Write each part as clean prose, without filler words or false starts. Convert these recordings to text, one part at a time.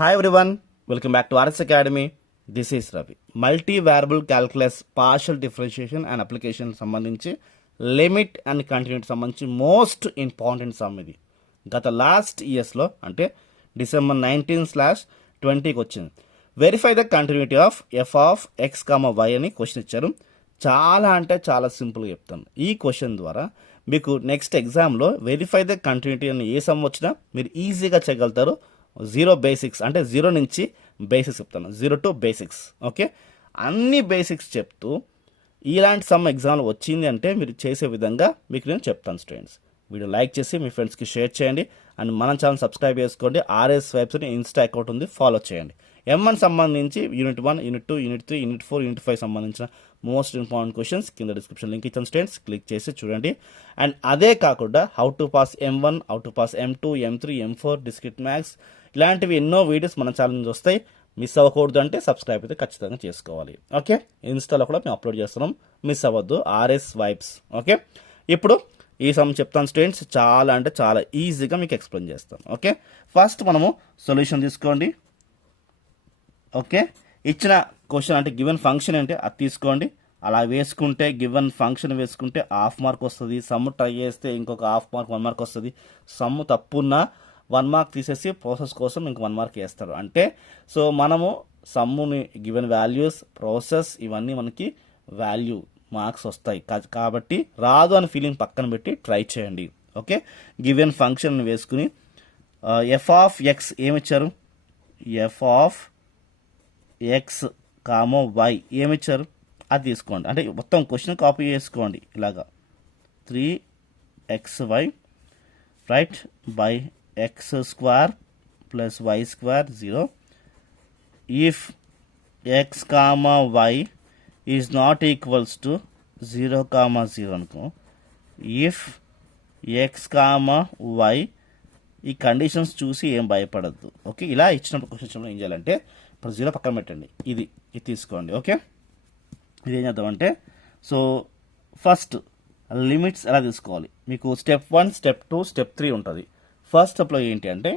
Hi everyone, welcome back to RS Academy. This is Ravi. Multi-variable calculus partial differentiation and application సంబంధించి limit and continuity సంబంధించి most important some ఇది. గత last ఇయర్స్లో అంటే December 19/20కి వచ్చింది. Verify the continuity of F of X comma y అని question ఇచ్చారు. చాలా అంటే చాలా సింపుల్గా చెప్తాను. ఈ క్వశ్చన్ ద్వారా మీకు నెక్స్ట్ ఎగ్జామ్లో వెరిఫై ద కంటిన్యూటీ అని ఏ సమ్ వచ్చినా మీరు ఈజీగా చేయగలుగుతారు. జీరో బేసిక్స్ అంటే జీరో నుంచి బేసిక్స్ చెప్తాను, 0 to బేసిక్స్. ఓకే, అన్ని బేసిక్స్ చెప్తూ ఇలాంటి సమ్ ఎగ్జామ్లో వచ్చింది అంటే మీరు చేసే విధంగా మీకు నేను చెప్తాను. స్టూడెంట్స్, వీడియో లైక్ చేసి మీ ఫ్రెండ్స్కి షేర్ చేయండి అండ్ మన ఛానల్ సబ్స్క్రైబ్ చేసుకోండి. RS Vibes అని ఇన్స్టా అకౌంట్ ఉంది, ఫాలో చేయండి. M1 సంబంధించి unit 1, unit 2, unit 3, unit 4, unit 5 సంబంధించిన మోస్ట్ ఇంపార్టెంట్ క్వశ్చన్స్ కింద డిస్క్రిప్షన్ లింక్ ఇచ్చాను. స్టూడెంట్స్, క్లిక్ చేసి చూడండి. అండ్ అదే కాకుండా how to pass M1, how to pass M2, M3, M4, discrete maths ఇలాంటివి ఎన్నో వీడియోస్ మన ఛానల్ నుంచి వస్తాయి. మిస్ అవ్వకూడదు అంటే సబ్స్క్రైబ్ అయితే ఖచ్చితంగా చేసుకోవాలి. ఓకే, ఇన్స్టాలో కూడా మేము అప్లోడ్ చేస్తున్నాం, మిస్ అవ్వద్దు. RS Vibes. ఓకే, ఇప్పుడు ఈ సమ్ చెప్తాను స్టూడెంట్స్, చాలా అంటే చాలా ఈజీగా మీకు ఎక్స్ప్లెయిన్ చేస్తాను. ఓకే, ఫస్ట్ మనము సొల్యూషన్ తీసుకోండి. ఓకే, ఇచ్చిన క్వశ్చన్ అంటే గివెన్ ఫంక్షన్ అంటే అది తీసుకోండి. అలా వేసుకుంటే గివెన్ ఫంక్షన్ వేసుకుంటే హాఫ్ మార్క్ వస్తుంది. సమ్ ట్రై చేస్తే ఇంకొక హాఫ్ మార్క్ 1 మార్క్ వస్తుంది. సమ్ తప్పున్నా 1 మార్క్ తీసేసి ప్రాసెస్ కోసం ఇంక 1 మార్క్ వేస్తారు. అంటే సో మనము సమ్ముని గివెన్ వాల్యూస్, ప్రాసెస్ ఇవన్నీ మనకి వాల్యూ మార్క్స్ వస్తాయి. కాబట్టి రాదు అని ఫీలింగ్ పక్కన పెట్టి ట్రై చేయండి. ఓకే, గివెన్ ఫంక్షన్ వేసుకుని ఎఫ్ ఆఫ్ ఎక్స్ ఏమిచ్చారు, f of x comma y ఏమిచ్చారు అది తీసుకోండి. అంటే మొత్తం క్వశ్చన్ కాపీ చేసుకోండి. ఇలాగా 3xy right by x square plus y square 0 if x comma y is not equals to 0,0 అనుకో. ఇఫ్ ఎక్స్ కామా వై ఈ కండిషన్స్ చూసి ఏం భయపడద్దు. ఓకే, ఇలా ఇచ్చినప్పుడు క్వశ్చన్ ఏం చేయాలంటే ఇప్పుడు 0 పక్కన పెట్టండి, ఇది తీసుకోండి. ఓకే, ఇది ఏం చేద్దామంటే సో ఫస్ట్ లిమిట్స్ ఎలా తీసుకోవాలి. మీకు స్టెప్ 1, స్టెప్ 2, స్టెప్ 3 ఉంటుంది. ఫస్ట్ స్టెప్లో ఏంటి అంటే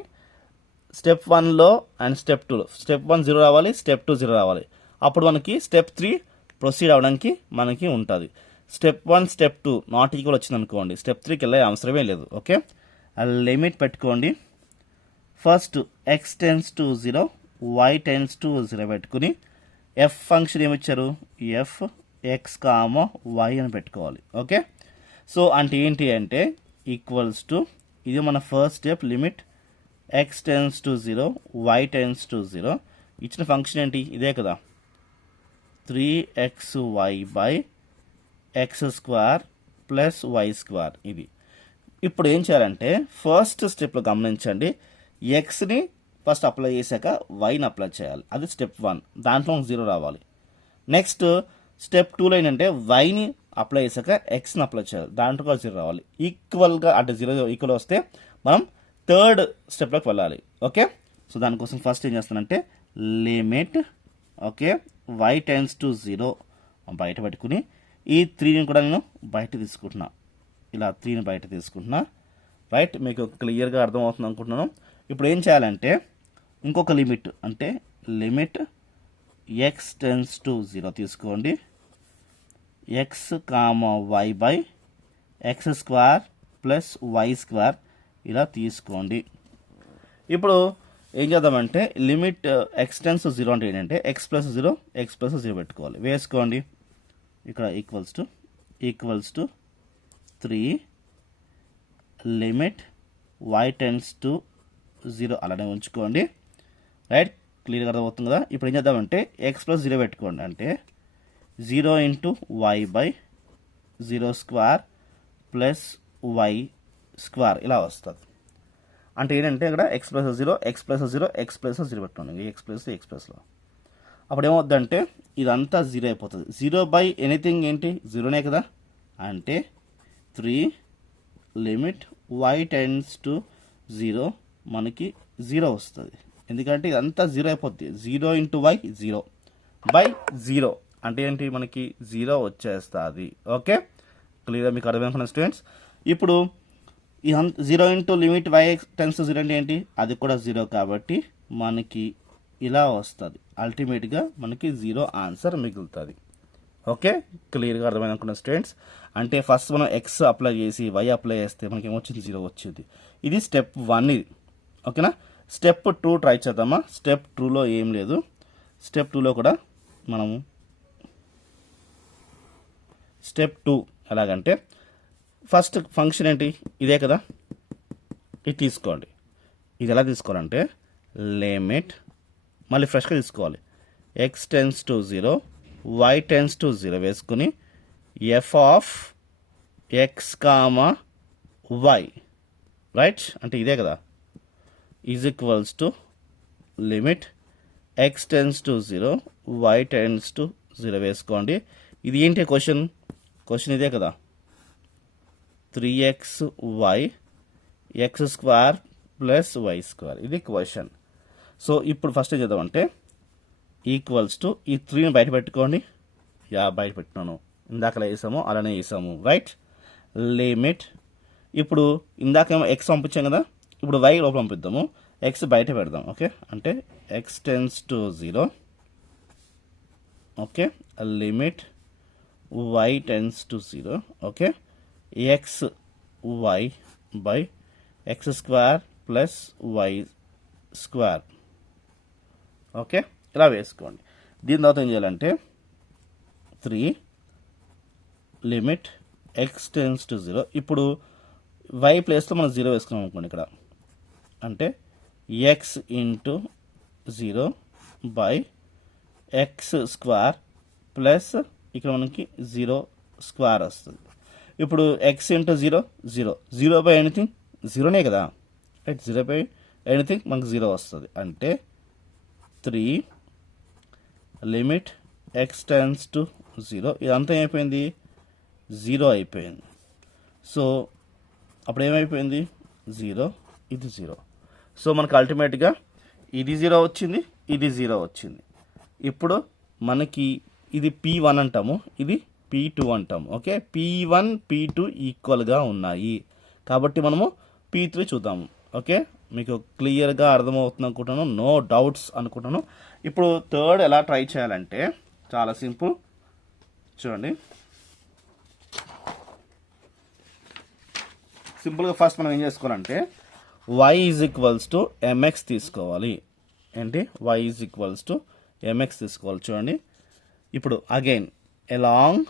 స్టెప్ 1లో అండ్ స్టెప్ 2లో స్టెప్ 1 0 రావాలి, స్టెప్ 2 0 రావాలి. అప్పుడు మనకి స్టెప్ 3 ప్రొసీడ్ అవ్వడానికి మనకి ఉంటుంది. స్టెప్ 1, స్టెప్ 2 నాట్ ఈక్వల్ వచ్చింది అనుకోండి, స్టెప్ 3కి వెళ్ళే అవసరమే లేదు. ఓకే, లిమిట్ పెట్టుకోండి. First x tends to 0, y tends to 0 పెట్టుకుని ఎఫ్ ఫంక్షన్ ఏమిచ్చారు, ఎఫ్ ఎక్స్ కామ వై అని పెట్టుకోవాలి. ఓకే, సో అంటే ఏంటి అంటే ఈక్వల్స్ టు ఇది మన first step. Limit x tends to 0, y tends to 0. ఇచ్చిన ఫంక్షన్ ఏంటి, ఇదే కదా, 3xy by x square plus y square. ఇది ఇప్పుడు ఏం చేయాలంటే ఫస్ట్ స్టెప్లో గమనించండి, ఎక్స్ని ఫస్ట్ అప్లై చేశాక వైని అప్లై చేయాలి. అది స్టెప్ 1, దాంట్లో 0 రావాలి. నెక్స్ట్ స్టెప్ 2లో ఏంటంటే వైని అప్లై చేశాక ఎక్స్ని అప్లై చేయాలి, దాంట్లో కూడా 0 రావాలి. ఈక్వల్గా అంటే 0 ఈక్వల్ వస్తే మనం థర్డ్ స్టెప్లోకి వెళ్ళాలి. ఓకే, సో దానికోసం ఫస్ట్ ఏం చేస్తానంటే limit okay y tends to 0 బయట పెట్టుకుని ఈ 3ని కూడా నేను బయట తీసుకుంటున్నా. ఇలా 3ని బయట తీసుకుంటున్నా. రైట్, మీకు క్లియర్గా అర్థమవుతుంది అనుకుంటున్నాను. ఇప్పుడు ఏం చేయాలంటే ఇంకొక లిమిట్ అంటే లిమిట్ ఎక్స్ టెన్స్ టు 0 తీసుకోండి. X comma y by x square plus y square ఇలా తీసుకోండి. ఇప్పుడు ఏం చేద్దామంటే లిమిట్ ఎక్స్ టెన్స్ టు 0 అంటే ఏంటంటే ఎక్స్ ప్లస్ 0 పెట్టుకోవాలి. వేసుకోండి. ఇక్కడ equals to 3 limit y tends to 0 అలానే ఉంచుకోండి. రైట్, క్లియర్గా అర్థమవుతుంది కదా. ఇప్పుడు ఏం చేద్దామంటే ఎక్స్ ప్లస్ 0 పెట్టుకోండి. అంటే 0 into y by 0 square plus y square ఇలా వస్తుంది. అంటే ఏంటంటే ఇక్కడ ఎక్స్ ప్లస్ 0 పెట్టుకోండి. ఎక్స్ ప్లస్లో అప్పుడు ఏమవుద్దంటే ఇదంతా 0 అయిపోతుంది. 0 బై ఎనీథింగ్ ఏంటి, 0నే కదా. అంటే 3 లిమిట్ వై టెన్స్ టు 0 మనకి 0 వస్తుంది. ఎందుకంటే ఇదంతా 0 అయిపోద్ది. 0 ఇంటూ వై 0 బై 0 అంటే ఏంటి, మనకి 0 వచ్చేస్తుంది. ఓకే, క్లియర్గా మీకు అర్థమైపోయిన స్టూడెంట్స్. ఇప్పుడు 0 into limit y tends to 0 అంటే ఏంటి, అది కూడా 0 కాబట్టి మనకి ఇలా వస్తుంది. అల్టిమేట్గా మనకి 0 ఆన్సర్ మిగులుతుంది. ఓకే, క్లియర్గా అర్థమైంది అనుకున్న స్టూడెంట్స్. అంటే ఫస్ట్ మనం ఎక్స్ అప్లై చేసి వై అప్లై చేస్తే మనకి ఏమొచ్చింది, 0 వచ్చింది. ఇది స్టెప్ 1 ఇది. ఓకేనా. స్టెప్ 2 ట్రై చేద్దామా. స్టెప్ 2లో ఏం లేదు. స్టెప్ 2లో కూడా మనము స్టెప్ 2 ఎలాగంటే ఫస్ట్ ఫంక్షన్ ఏంటి, ఇదే కదా, ఇది తీసుకోండి. ఇది ఎలా తీసుకోవాలంటే లిమిట్ మళ్ళీ ఫ్రెష్గా తీసుకోవాలి. X tends to 0 y tends to 0 వేసుకుని f of x comma y, right, అంటే ఇదే కదా, is equals to limit x tends to 0 y tends to 0 వేసుకోండి. ఇది ఏంటి క్వశ్చన్ ఇదే కదా, 3xy x square plus y square, ఇది క్వశ్చన్. సో ఇప్పుడు ఫస్ట్ ఏం చేద్దామంటే ఈక్వల్స్ టు ఈ 3ని బయట పెట్టుకోండి. బయట పెట్టినాను, ఇందాకలా వేసాము అలానే వేసాము, రైట్. లిమిట్ ఇప్పుడు ఇందాకేమో ఎక్స్ పంపించాం కదా, ఇప్పుడు వై లోపల పంపిద్దాము, ఎక్స్ బయట పెడదాం. ఓకే, అంటే x tends to 0, okay, limit y tends to 0, okay, x y by x square plus y square. Okay, ఇలా వేసుకోండి. దీని తర్వాత ఏం చేయాలంటే 3 లిమిట్ ఎక్స్ టెన్స్ టు 0, ఇప్పుడు వై ప్లేస్లో మనం 0 వేసుకున్నాం అనుకోండి ఇక్కడ, అంటే X into 0 by x square plus ఇక్కడ మనకి 0 స్క్వేర్ వస్తుంది. ఇప్పుడు ఎక్స్ ఇంటూ 0 బై ఎనీథింగ్ 0నే కదా, రైట్, 0 బై ఎనీథింగ్ మనకు 0 వస్తుంది. అంటే 3 లిమిట్ ఎక్స్ టెన్స్ టు 0, ఇదంతా ఏమైపోయింది, 0 అయిపోయింది. సో అప్పుడు ఏమైపోయింది, 0, ఇది 0. సో మనకు అల్టిమేట్గా ఇది 0 వచ్చింది, ఇది 0 వచ్చింది. ఇప్పుడు మనకి ఇది P1 అంటాము, ఇది P2 అంటాము. ఓకే, P1 P2 ఈక్వల్గా ఉన్నాయి కాబట్టి మనము P3 చూద్దాము. ఓకే, మీకు క్లియర్గా అర్థమవుతుంది అనుకుంటాను, నో డౌట్స్ అనుకుంటాను. ఇప్పుడు థర్డ్ ఎలా ట్రై చేయాలంటే చాలా సింపుల్, చూడండి. సింపుల్గా ఫస్ట్ మనం ఏం చేసుకోవాలంటే y is equals to mx తీసుకోవాలి. ఏంటి, y is equals to mx తీసుకోవాలి. చూడండి, ఇప్పుడు అగైన్ అలాంగ్,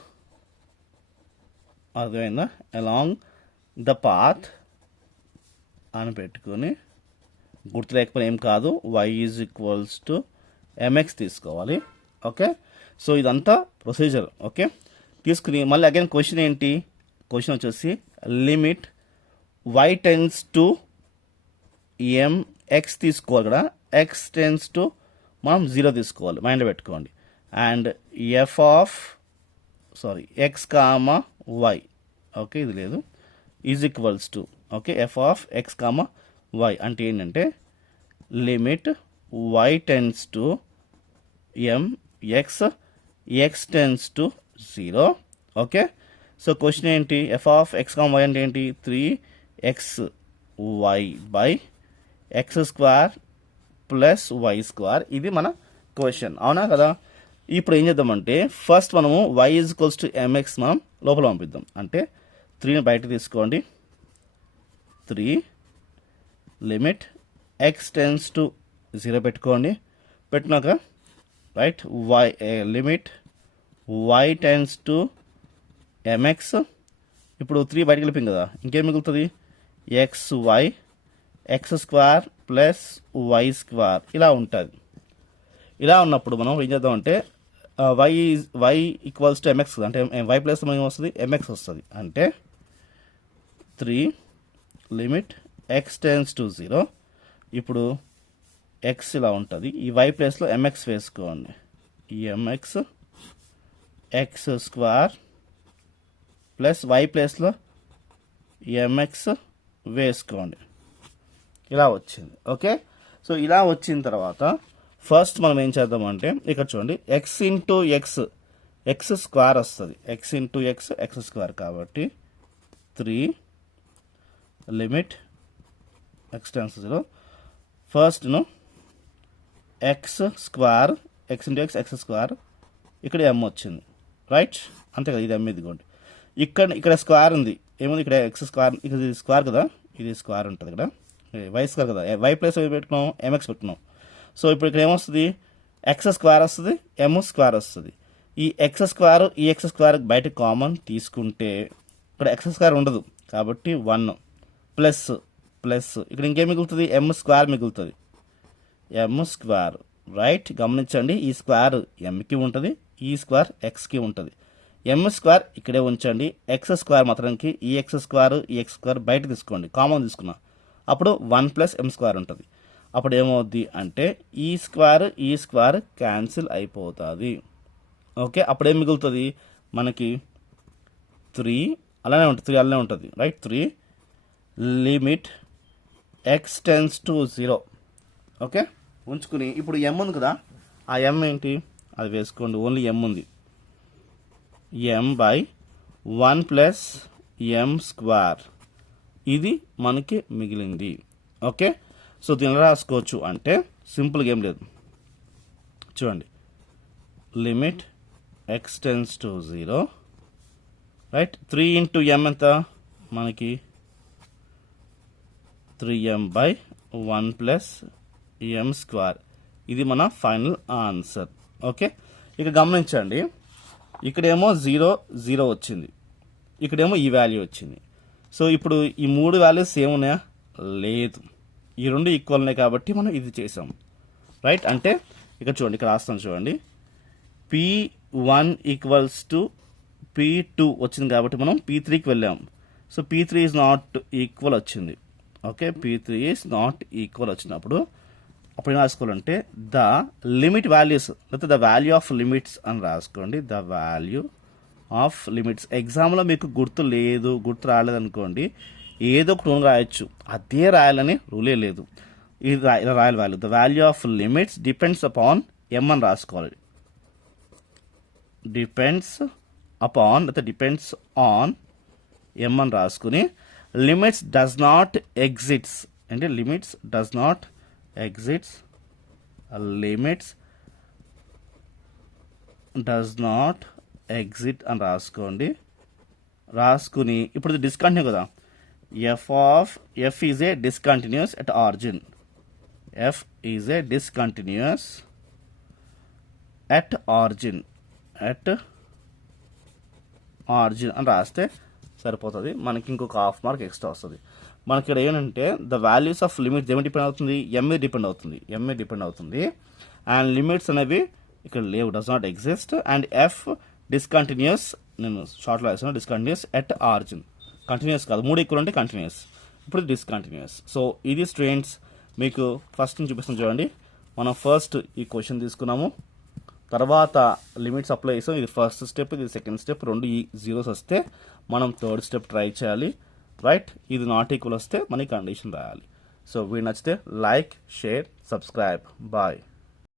అర్థమైందా, అలాంగ్ ద పాత్ అని పెట్టుకొని గుర్తు లేకపోతే ఏం కాదు, y is equals to mx తీసుకోవాలి. ఓకే, సో ఇదంతా ప్రొసీజర్. ఓకే, తీసుకుని మళ్ళీ అగైన్ క్వశ్చన్ ఏంటి, క్వశ్చన్ వచ్చేసి limit y tends to mx తీసుకోవాలి కదా, x టెన్స్ టు మనం 0 తీసుకోవాలి, మైండ్లో పెట్టుకోండి. And f of x comma y, okay, ఇది లేదు, is equals to, okay, f of x comma y అంటే ఏంటంటే limit y tends to x tends to 0. Okay, so question ఏంటి, f of x comma y అంటే ఏంటి, 3xy by x square plus y square, ఇది మన question, అవునా కదా. ఇప్పుడు ఏం చేద్దామంటే ఫస్ట్ మనము y is equals to mx మనం లోపల పంపిద్దాం. అంటే 3ని బయట తీసుకోండి, 3 లిమిట్ ఎక్స్ టెన్స్ టు 0 పెట్టుకోండి. పెట్టినాక right y limit y tends to mx, ఇప్పుడు 3 బయటకు వెళ్ళిపోయింది కదా, ఇంకేం మిగులుతుంది, xy x square plus y square, ఇలా ఉంటుంది. ఇలా ఉన్నప్పుడు మనం ఏం చేద్దామంటే y ఈక్వల్స్ టు mx, అంటే y ప్లస్ మనకి ఏమొస్తుంది, mx వస్తుంది. అంటే 3 లిమిట్ ఎక్స్ టెన్స్ టు 0, ఇప్పుడు x ఇలా ఉంటుంది, ఈ y ప్లేస్లో mx వేసుకోండి, ఈ mx X square plus y ప్లేస్లో mx వేసుకోండి, ఇలా వచ్చింది. ఓకే, సో ఇలా వచ్చిన తర్వాత ఫస్ట్ మనం ఏం చేద్దామంటే ఇక్కడ చూడండి, ఎక్స్ ఇంటూ ఎక్స్ స్క్వేర్ వస్తుంది, ఎక్స్ ఇంటూ ఎక్స్ స్క్వేర్, కాబట్టి 3 లిమిట్ ఎక్స్ టెన్స్ 0, ఫస్ట్ను x square x into x x square, ఇక్కడ ఎమ్ వచ్చింది, రైట్? అంతే కదా, ఇది ఎమ్ ఇదిగోండి. ఇక్కడ స్క్వేర్ ఉంది, ఏముంది ఇక్కడ ఎక్స్ స్క్వేర్, ఇక్కడ ఇది స్క్వేర్ కదా, ఇది స్క్వేర్ ఉంటుంది ఇక్కడ, వై స్క్వేర్ కదా, వై ప్లస్ పెట్టుకున్నాం ఎంఎక్స్ పెట్టుకున్నాం. సో ఇప్పుడు ఇక్కడ ఏమొస్తుంది, ఎక్స్ స్క్వేర్ వస్తుంది, ఎమ్ స్క్వేర్ వస్తుంది. ఈ ఎక్స్ స్క్వేర్ ఈ ఎక్స్ స్క్వేర్ బయట కామన్ తీసుకుంటే ఇక్కడ ఎక్స్ స్క్వేర్ ఉండదు కాబట్టి 1 ప్లస్ ప్లస్ ఇక్కడ ఇంకేం మిగులుతుంది, ఎమ్ స్క్వేర్ మిగులుతుంది, ఎమ్ స్క్వేర్, రైట్? గమనించండి, ఈ స్క్వేర్ ఎంకి ఉంటుంది, ఈ స్క్వేర్ ఎక్స్కి ఉంటుంది. ఎమ్ స్క్వేర్ ఇక్కడే ఉంచండి, ఎక్స్ స్క్వేర్ మాత్రానికి ఈ ఎక్స్ స్క్వేర్ బయట తీసుకోండి, కామన్ తీసుకున్నా, అప్పుడు 1 ప్లస్ ఎమ్ స్క్వేర్ ఉంటుంది. అప్పుడు ఏమవుద్ది అంటే ఈ స్క్వేర్ క్యాన్సిల్ అయిపోతుంది. ఓకే, అప్పుడేం మిగులుతుంది మనకి 3 అలానే ఉంటుంది, 3 అలానే ఉంటుంది, right? 3 limit x tends to 0. Okay, ఉంచుకుని ఇప్పుడు ఎమ్ ఉంది కదా, ఆ ఎమ్ ఏంటి అది వేసుకోండి, ఓన్లీ ఎమ్ ఉంది, ఎమ్ బై 1 ప్లస్ ఎమ్ స్క్వేర్, ఇది మనకి మిగిలింది. ఓకే, సో దీన్ని రాసుకోవచ్చు అంటే సింపుల్గా ఏం లేదు, చూడండి, limit x tends to 0, right? 3 into m ఎంత మనకి 3m by 1 plus M square, ఇది మన ఫైనల్ ఆన్సర్. ఓకే, ఇక గమనించండి, ఇక్కడేమో 0 వచ్చింది, ఇక్కడేమో ఈ వాల్యూ వచ్చింది. సో ఇప్పుడు ఈ 3 వాల్యూస్ సేమ్ ఉన్నాయా, లేదు, ఈ 2 ఈక్వల్ ఉన్నాయి కాబట్టి మనం ఇది చేసాం, రైట్? అంటే ఇక్కడ చూడండి, ఇక్కడ రాస్తాం చూడండి, P1 ఈక్వల్స్ టు P2 వచ్చింది కాబట్టి మనం P3కి వెళ్ళాం. So P3 is not equal వచ్చింది. ఓకే, P3 ఈజ్ నాట్ ఈక్వల్ వచ్చినప్పుడు అప్పుడు ఏం రాసుకోవాలంటే ద లిమిట్ వాల్యూస్ లేకపోతే ద వాల్యూ ఆఫ్ లిమిట్స్ అని రాసుకోండి. The value of limits. ఎగ్జామ్లో మీకు గుర్తు రాలేదనుకోండి, ఏదో ఒక రూల్ రాయొచ్చు, అదే రాయాలని రూలే లేదు. ఇలా రాయాలి value. The value of limits depends upon m అని రాసుకోవాలి. డిపెండ్స్ అపాన్ లేకపోతే డిపెండ్స్ ఆన్ ఎమ్ అని రాసుకుని లిమిట్స్ డస్ నాట్ ఎగ్జిట్స్ అంటే limits does not exists limits does not exist అని రాసుకోండి. రాసుకుని ఇప్పుడు డిస్కంటిన్యూ కదా, f is a discontinuous at origin. F is a discontinuous at origin అని రాస్తే సరిపోతుంది. మనకి ఇంకొక హాఫ్ మార్క్ ఎక్స్ట్రా వస్తుంది. మనకి ఇక్కడ ఏంటంటే ద వాల్యూస్ ఆఫ్ లిమిట్స్ ఏమి డిపెండ్ అవుతుంది, ఎమ్ డిపెండ్ అవుతుంది. అండ్ లిమిట్స్ అనేవి ఇక్కడ లేవు, does not exist. And F discontinuous, నేను షార్ట్లో రాసాను డిస్కంటిన్యూస్ ఎట్ ఆరిజిన్. కంటిన్యూస్ కాదు, 3 ఈక్వల్ అంటే కంటిన్యూస్, ఇప్పుడు డిస్కంటిన్యూస్. సో ఇది స్టూడెంట్స్ మీకు ఫస్ట్ నుంచి చూపిస్తాను చూడండి. మనం ఫస్ట్ ఈ క్వశ్చన్ తీసుకున్నాము, తర్వాత లిమిట్స్ అప్లై చేసాం. ఇది ఫస్ట్ స్టెప్, ఇది సెకండ్ స్టెప్. 2 ఈ జీరోస్ వస్తే మనం థర్డ్ స్టెప్ ట్రై చేయాలి, రైట్? ఇది నాట్ ఈక్వల్ వస్తే మనకి కండిషన్ రాయాలి. సో వీడియో నచ్చితే లైక్, షేర్, సబ్స్క్రైబ్. బాయ్.